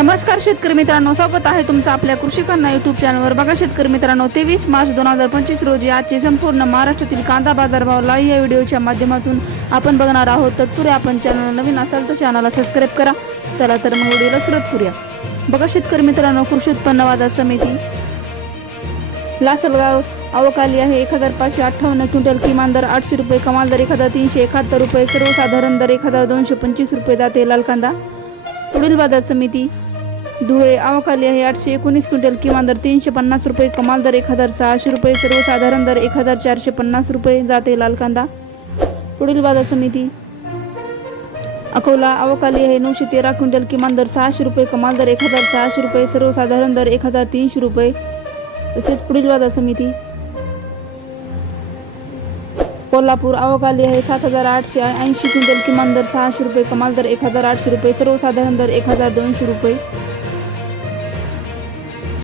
नमस्कार शेतकरी मित्रांनो स्वागत आहे तुमचं आपल्या कृषिकांना युट्यूब चॅनलवर बघा शेतकरी मित्रांनो तेवीस मार्च दोन हजार पंचवीस रोजी आजचे संपूर्ण महाराष्ट्रातील कांदा बाजारभाव लाईव्ह या व्हिडिओच्या माध्यमातून आपण बघणार आहोत. तत्पूर्वी आपण चॅनल नवीन असाल तर चॅनलला सबस्क्राईब करा. चला तर मग व्हिडिओला सुरुवात करूया. बघा शेतकरी मित्रांनो कृषी उत्पन्न बाजार समिती लासलगाव अवकाली आहे. एक हजार पाचशे अठ्ठावन्न क्विंटल किमान दर आठशे रुपये कमाल दर एक हजार तीनशे एकाहत्तर रुपये सर्वसाधारण दर एक हजार दोनशे पंचवीस रुपये जाते लाल कांदा. पुढील बाजार समिती धुळे अवकाली आहे आठशे एकोणीस क्विंटल किमान दर तीनशे पन्नास रुपये कमाल दर एक हजार सहाशे रुपये सर्वसाधारण दर एक हजार चारशे पन्नास रुपये जाते लाल कांदा. पुढील बाजार समिती. अकोला अवकाली आहे नऊशे तेरा क्विंटल किमान दर सहाशे रुपये कमाल दर एक हजार सहाशे रुपये सर्वसाधारण दर एक हजार तीनशे रुपये. तसेच पुढील बाजार समिती. कोल्हापूर अवकाली आहे सात हजार आठशे ऐंशी क्विंटल किमान दर सहाशे रुपये कमाल दर एक हजार आठशे रुपये सर्वसाधारण दर एक हजार दोनशे रुपये.